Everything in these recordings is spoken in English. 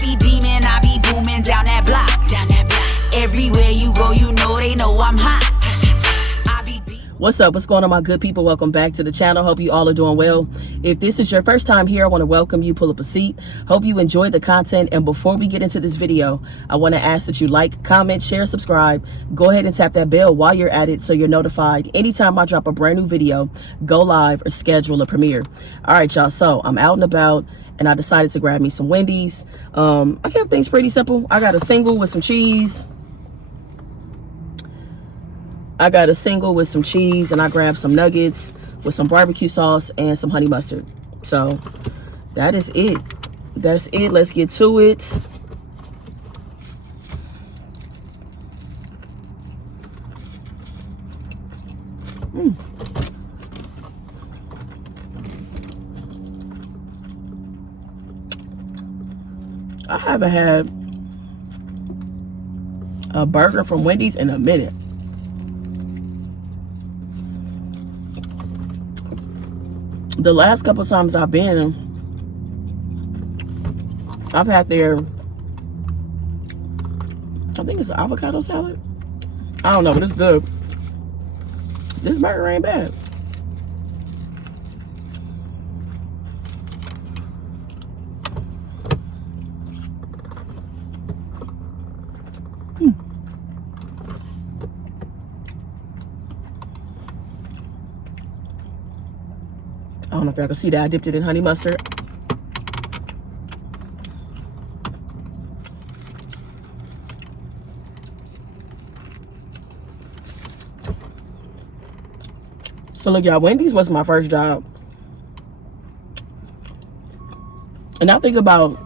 be beaming, I be booming down that block. Everywhere you go, you know they know I'm hot. What's up? What's going on, my good people? Welcome back to the channel. Hope you all are doing well. If this is your first time here, I want to welcome you. Pull up a seat. Hope you enjoyed the content. And before we get into this video, I want to ask that you like, comment, share, subscribe. Go ahead and tap that bell while you're at it so you're notified anytime I drop a brand new video, go live, or schedule a premiere. All right, y'all. So I'm out and about, and I decided to grab me some Wendy's. I kept things pretty simple. I got a single with some cheese. and I grabbed some nuggets with some barbecue sauce and some honey mustard. So that is it. That's it. Let's get to it. I haven't had a burger from Wendy's in a minute. The last couple times I've been, I've had their, I think it's an avocado salad. I don't know, but it's good. This burger ain't bad. I don't know if y'all can see that. I dipped it in honey mustard. So look, y'all, Wendy's was my first job. And I think about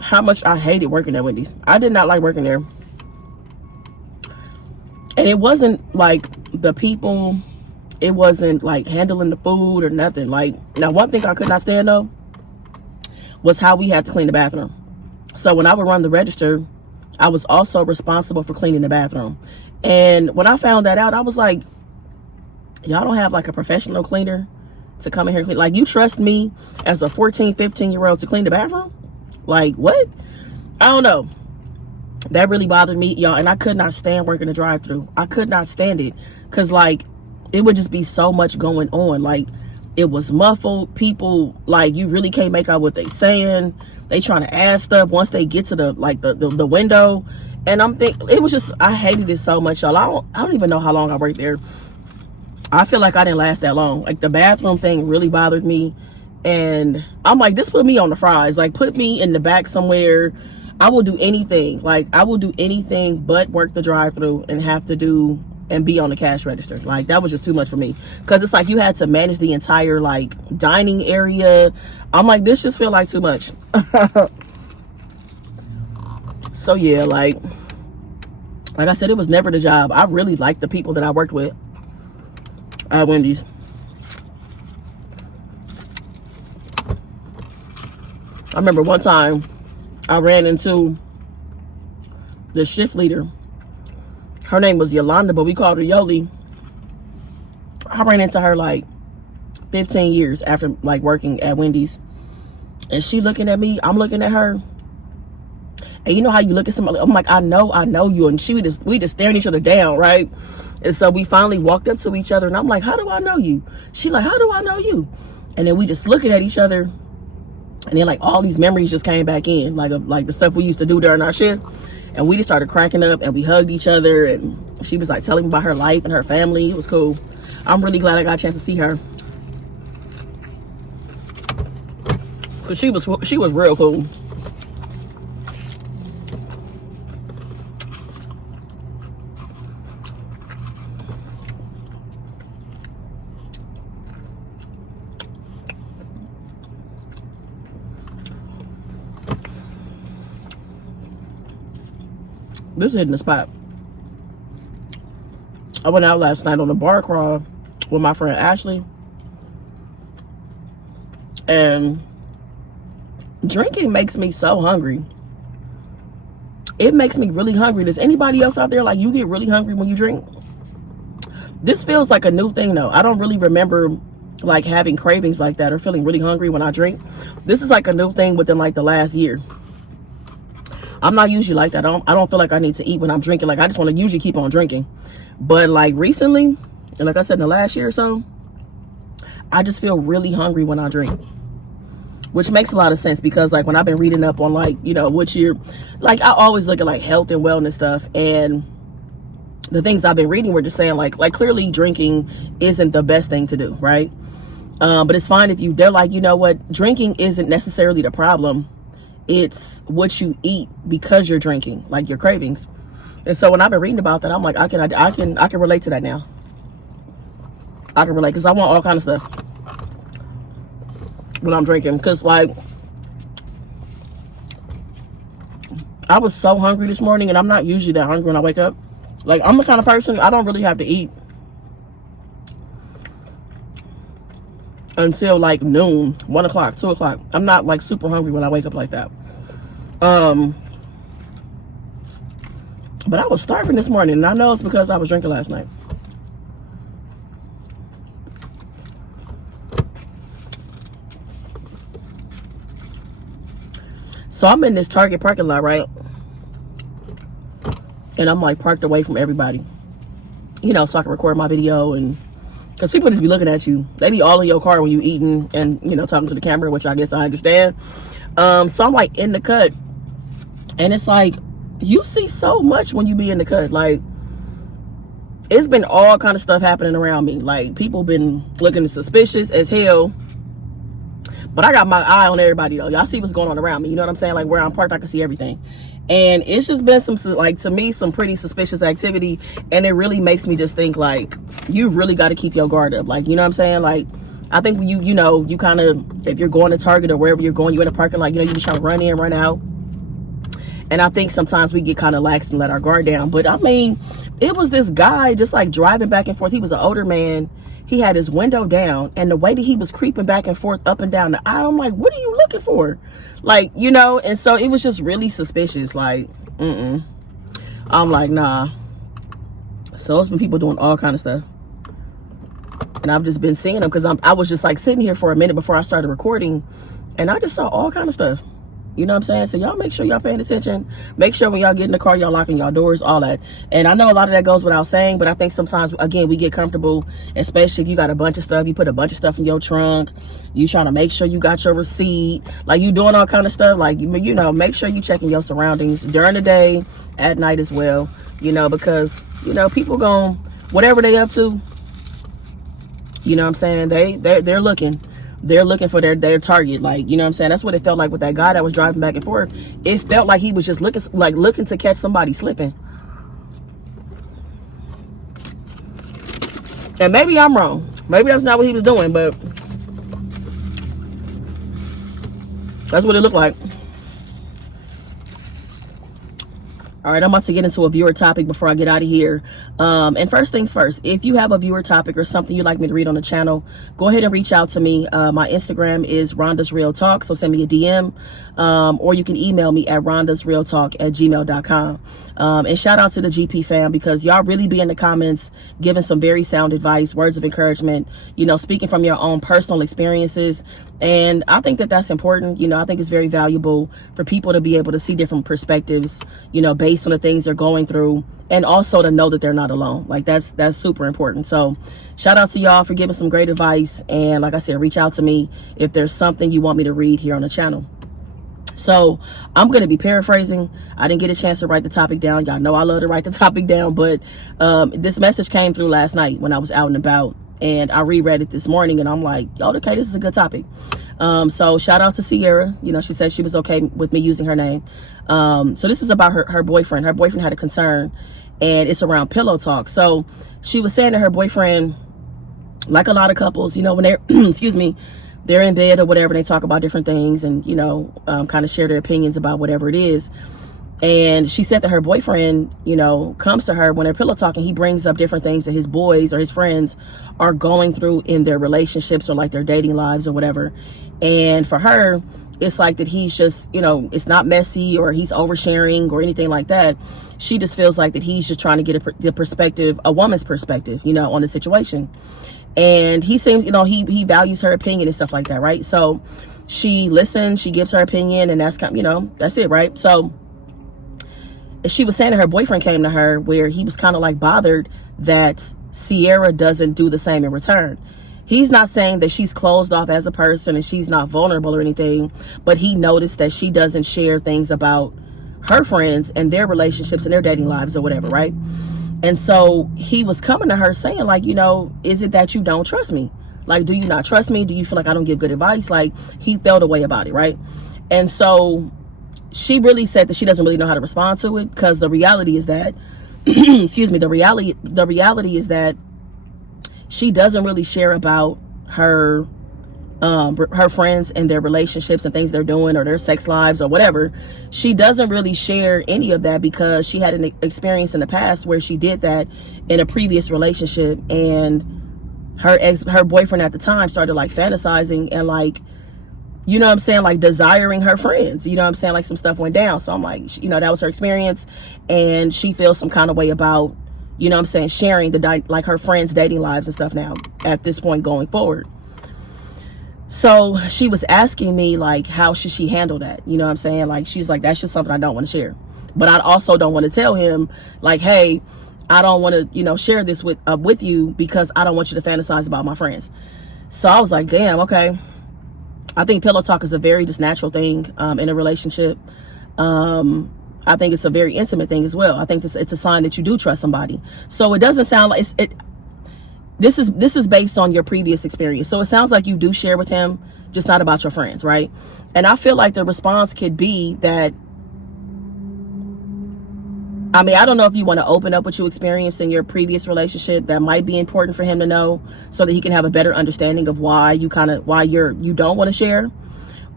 how much I hated working at Wendy's. I did not like working there. And it wasn't like the people... It wasn't like handling the food or nothing. Like, now one thing I could not stand though was how we had to clean the bathroom. So when I would run the register, I was also responsible for cleaning the bathroom. And when I found that out, I was like, y'all don't have like a professional cleaner to come in here and clean? Like, you trust me as a 14, 15-year-old to clean the bathroom? Like, what? I don't know. That really bothered me, y'all. And I could not stand working the drive-thru. I could not stand it. Because, like, it would just be so much going on. Like, it was muffled. People, like, you really can't make out what they saying. They trying to ask stuff once they get to the window. And I'm thinking, it was just, I hated it so much, y'all. I don't even know how long I worked there. I feel like I didn't last that long. Like, the bathroom thing really bothered me. And I'm like, this put me on the fries. Like, put me in the back somewhere. I will do anything. Like, I will do anything but work the drive-thru and have to do and be on the cash register. Like, that was just too much for me, because it's like you had to manage the entire like dining area. I'm like, this just feel like too much. So yeah, like I said, it was never the job. I really liked the people that I worked with at Wendy's. I remember one time I ran into the shift leader. Her name was Yolanda, but we called her Yoli. I ran into her like 15 years after like working at Wendy's. And she looking at me, I'm looking at her. And you know how you look at somebody, I'm like, I know you. And we just staring each other down, right? And so we finally walked up to each other, and I'm like, how do I know you? She like, how do I know you? And then we just looking at each other. And then like all these memories just came back in, like the stuff we used to do during our shift. And we just started cracking up, and we hugged each other, and she was like telling me about her life and her family. It was cool. I'm really glad I got a chance to see her, because she was real cool. This is hitting the spot. I went out last night on a bar crawl with my friend Ashley. And drinking makes me so hungry. It makes me really hungry. Does anybody else out there, like, you get really hungry when you drink? This feels like a new thing though. I don't really remember like having cravings like that or feeling really hungry when I drink. This is like a new thing within like the last year. I'm not usually like that. I don't feel like I need to eat when I'm drinking. Like, I just want to usually keep on drinking. But like recently, and like I said, in the last year or so, I just feel really hungry when I drink. Which makes a lot of sense, because like when I've been reading up on like, you know, what you're like, I always look at like health and wellness stuff, and the things I've been reading were just saying like clearly drinking isn't the best thing to do, right? But it's fine if they're like, you know what, drinking isn't necessarily the problem. It's what you eat because you're drinking, like your cravings. And so when I've been reading about that, I'm like, I can relate to that now. I can relate, because I want all kind of stuff when I'm drinking. Because like, I was so hungry this morning, and I'm not usually that hungry when I wake up. Like, I'm the kind of person, I don't really have to eat until like noon, 1 o'clock, 2 o'clock. I'm not like super hungry when I wake up like that. But I was starving this morning, and I know it's because I was drinking last night. So I'm in this Target parking lot, right? And I'm like parked away from everybody, you know, so I can record my video. And because people just be looking at you, they be all in your car when you eating and, you know, talking to the camera, which I guess I understand. So I'm like in the cut, and it's like, you see so much when you be in the cut. Like, it's been all kind of stuff happening around me. Like, people been looking suspicious as hell, but I got my eye on everybody though. Y'all see what's going on around me, you know what I'm saying? Like, where I'm parked, I can see everything. And it's just been some, like, to me, some pretty suspicious activity. And it really makes me just think, like, you really got to keep your guard up. Like, you know what I'm saying? Like, I think when you know, you kind of, if you're going to Target or wherever you're going, you're in a parking lot, you know, you just trying to run in, run out. And I think sometimes we get kind of lax and let our guard down. But I mean, it was this guy just like driving back and forth. He was an older man. He had his window down, and the way that he was creeping back and forth up and down the aisle, I'm like, what are you looking for? Like, you know, and so it was just really suspicious. Like, I'm like, nah. So it's been people doing all kind of stuff. And I've just been seeing them, because I was just like sitting here for a minute before I started recording, and I just saw all kind of stuff. You know what I'm saying? So y'all make sure y'all paying attention. Make sure when y'all get in the car, y'all locking y'all doors, all that. And I know a lot of that goes without saying, but I think sometimes, again, we get comfortable, especially if you got a bunch of stuff. You put a bunch of stuff in your trunk. You trying to make sure you got your receipt. Like, you doing all kind of stuff. Like, you know, make sure you checking your surroundings during the day, at night as well. You know, because, you know, people gon', whatever they up to, you know what I'm saying? They're looking. They're looking for their target. Like, you know what I'm saying? That's what it felt like with that guy that was driving back and forth. It felt like he was just looking to catch somebody slipping. And maybe I'm wrong. Maybe that's not what he was doing, but that's what it looked like. All right, I'm about to get into a viewer topic before I get out of here. And first things first, if you have a viewer topic or something you'd like me to read on the channel, go ahead and reach out to me. My Instagram is Rhonda's Real Talk, so send me a DM. Or you can email me at rhondasrealtalk@gmail.com. And shout out to the GP fam, because y'all really be in the comments giving some very sound advice, words of encouragement, you know, speaking from your own personal experiences. And I think that that's important. You know, I think it's very valuable for people to be able to see different perspectives, you know, based on the things they're going through, and also to know that they're not alone. Like, that's super important. So shout out to y'all for giving some great advice. And like I said, reach out to me if there's something you want me to read here on the channel. So I'm going to be paraphrasing. I didn't get a chance to write the topic down. Y'all know I love to write the topic down, but this message came through last night when I was out and about, and I reread it this morning, and I'm like, yo, okay, this is a good topic. So shout out to Sierra. You know, she said she was okay with me using her name. So this is about her boyfriend. Her boyfriend had a concern, and it's around pillow talk. So she was saying to her boyfriend, like a lot of couples, you know, when they're, excuse me, they're in bed or whatever, they talk about different things and, you know, kind of share their opinions about whatever it is. And she said that her boyfriend, you know, comes to her when they're pillow talking. He brings up different things that his boys or his friends are going through in their relationships or like their dating lives or whatever. And for her, it's like that he's just, you know, it's not messy or he's oversharing or anything like that. She just feels like that he's just trying to get the perspective, a woman's perspective, you know, on the situation. And he seems, you know, he values her opinion and stuff like that, right? So she listens, she gives her opinion, and that's kind of, you know, that's it, right? So she was saying that her boyfriend came to her where he was kind of like bothered that Sierra doesn't do the same in return. He's not saying that she's closed off as a person and she's not vulnerable or anything, but he noticed that she doesn't share things about her friends and their relationships and their dating lives or whatever, right? And so he was coming to her saying, like, you know, is it that you don't trust me? Like, do you not trust me? Do you feel like I don't give good advice? Like, he felt a way about it, right? And so she really said that she doesn't really know how to respond to it, because the reality is that excuse me, the reality is that she doesn't really share about her friends and their relationships and things they're doing or their sex lives or whatever. She doesn't really share any of that because she had an experience in the past where she did that in a previous relationship, and her boyfriend at the time started like fantasizing and like, you know what I'm saying, like desiring her friends, you know what I'm saying, like some stuff went down. So I'm like, you know, that was her experience, and she feels some kind of way about, you know what I'm saying, sharing like her friends' dating lives and stuff now at this point going forward. So she was asking me, like, how should she handle that? You know what I'm saying? Like, she's like, that's just something I don't want to share. But I also don't want to tell him, like, hey, I don't want to, you know, share this with you because I don't want you to fantasize about my friends. So I was like, damn, okay. I think pillow talk is a very just natural thing in a relationship. I think it's a very intimate thing as well. I think it's a sign that you do trust somebody. So it doesn't sound like this is based on your previous experience. So it sounds like you do share with him, just not about your friends, right? And I feel like the response could be that, I mean, I don't know if you want to open up what you experienced in your previous relationship. That might be important for him to know so that he can have a better understanding of why you don't want to share.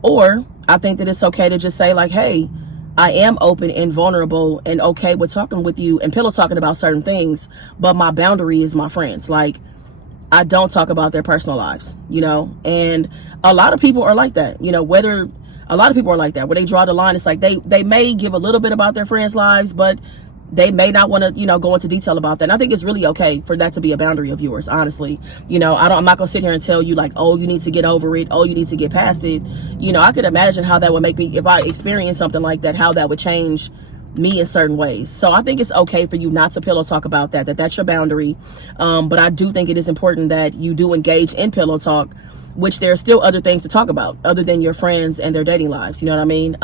Or I think that it's okay to just say, like, hey, I am open and vulnerable and okay with talking with you and pillow talking about certain things, but my boundary is my friends. Like, I don't talk about their personal lives, you know? And a lot of people are like that, you know, where they draw the line. It's like they may give a little bit about their friends' lives, but they may not want to, you know, go into detail about that. And I think it's really okay for that to be a boundary of yours, honestly. You know, I'm not gonna sit here and tell you like, oh, you need to get over it, oh, you need to get past it. You know, I could imagine how that would make me, if I experienced something like that, how that would change me in certain ways. So I think it's okay for you not to pillow talk about that's your boundary. But I do think it is important that you do engage in pillow talk, which there are still other things to talk about other than your friends and their dating lives. You know what I mean?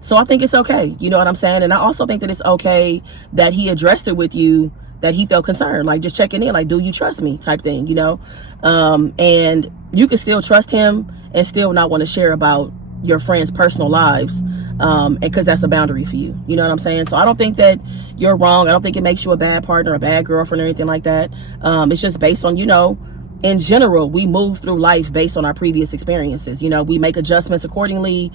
So I think it's okay. You know what I'm saying? And I also think that it's okay that he addressed it with you, that he felt concerned, like just checking in, like, do you trust me type thing, you know? And you can still trust him and still not want to share about your friends' personal lives, because that's a boundary for you. You know what I'm saying? So I don't think that you're wrong. I don't think it makes you a bad partner, a bad girlfriend or anything like that. It's just based on, you know, in general, we move through life based on our previous experiences. You know, we make adjustments accordingly.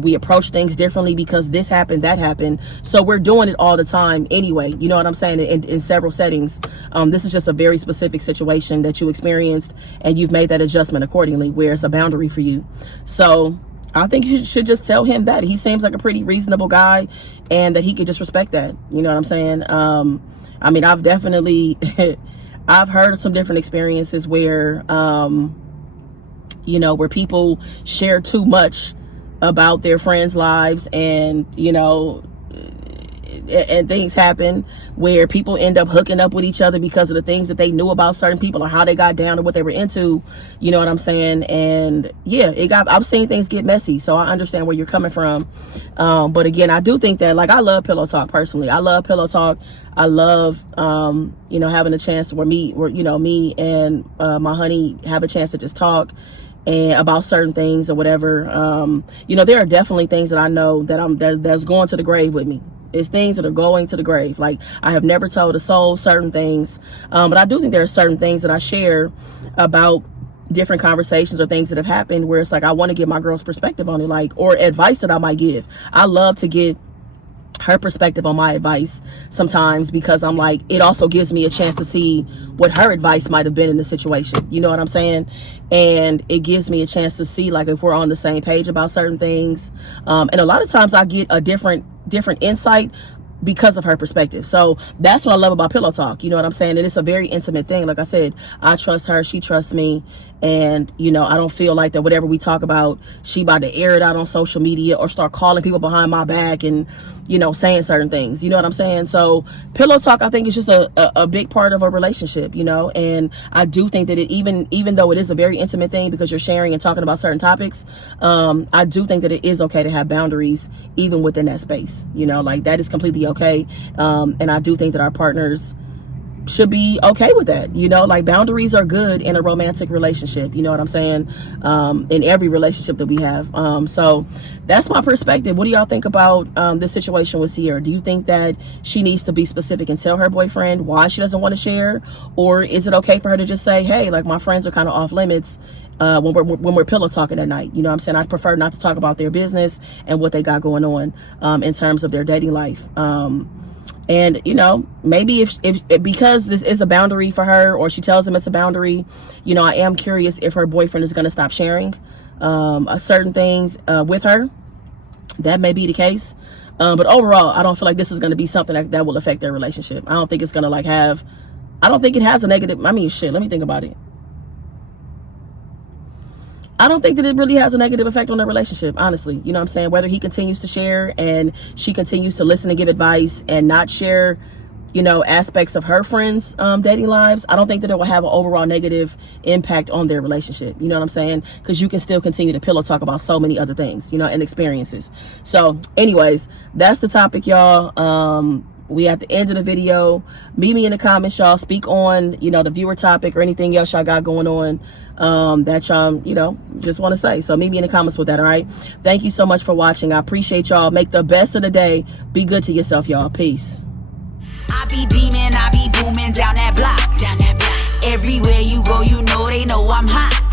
We approach things differently because this happened, that happened. So we're doing it all the time anyway. You know what I'm saying? In several settings. This is just a very specific situation that you experienced, and you've made that adjustment accordingly, where it's a boundary for you. So I think you should just tell him that. He seems like a pretty reasonable guy, and that he could just respect that. You know what I'm saying? I mean, I've definitely... I've heard of some different experiences where, you know, where people share too much about their friends' lives, and, you know, and things happen where people end up hooking up with each other because of the things that they knew about certain people or how they got down or what they were into. You know what I'm saying? And yeah, I've seen things get messy, so I understand where you're coming from. But again, I do think that, like, I love pillow talk personally. I love pillow talk. I love, you know, having a chance where me and my honey have a chance to just talk and about certain things or whatever. You know, there are definitely things that I know that that's going to the grave with me. It's things that are going to the grave. Like, I have never told a soul certain things, but I do think there are certain things that I share about different conversations or things that have happened where it's like I want to get my girl's perspective on it, like, or advice that I might give. I love to get her perspective on my advice sometimes, because I'm like, it also gives me a chance to see what her advice might have been in the situation. You know what I'm saying? And it gives me a chance to see, like, if we're on the same page about certain things. And a lot of times I get a different insight because of her perspective. So that's what I love about Pillow Talk. You know what I'm saying? And it's a very intimate thing. Like I said, I trust her, she trusts me, and you know, I don't feel like that whatever we talk about, she about to air it out on social media or start calling people behind my back and, you know, saying certain things. You know what I'm saying? So Pillow Talk, I think, is just a big part of a relationship, you know. And I do think that it, even though it is a very intimate thing because you're sharing and talking about certain topics, I do think that it is okay to have boundaries even within that space. You know, like that is completely okay. And I do think that our partners should be okay with that. You know, like boundaries are good in a romantic relationship. You know what I'm saying? In every relationship that we have. So that's my perspective. What do y'all think about this situation with Sierra? Do you think that she needs to be specific and tell her boyfriend why she doesn't want to share? Or is it okay for her to just say, hey, like my friends are kind of off limits when we're pillow talking at night? You know what I'm saying? I'd prefer not to talk about their business and what they got going on in terms of their dating life. And, you know, maybe if because this is a boundary for her, or she tells him it's a boundary, you know, I am curious if her boyfriend is going to stop sharing certain things with her. That may be the case. But overall, I don't feel like this is going to be something that will affect their relationship. I don't think it's going to I don't think it has a negative. I mean, shit, let me think about it. I don't think that it really has a negative effect on their relationship, honestly. You know what I'm saying? Whether he continues to share and she continues to listen and give advice and not share, you know, aspects of her friends' dating lives, I don't think that it will have an overall negative impact on their relationship. You know what I'm saying? Because you can still continue to pillow talk about so many other things, you know, and experiences. So anyways, that's the topic, y'all. We at the end of the video. Meet me in the comments, y'all. Speak on, you know, the viewer topic or anything else y'all got going on that y'all, you know, just want to say. So meet me in the comments with that, all right? Thank you so much for watching. I appreciate y'all. Make the best of the day. Be good to yourself, y'all. Peace. I be beaming, I be booming down that block. Everywhere you go, you know they know I'm hot.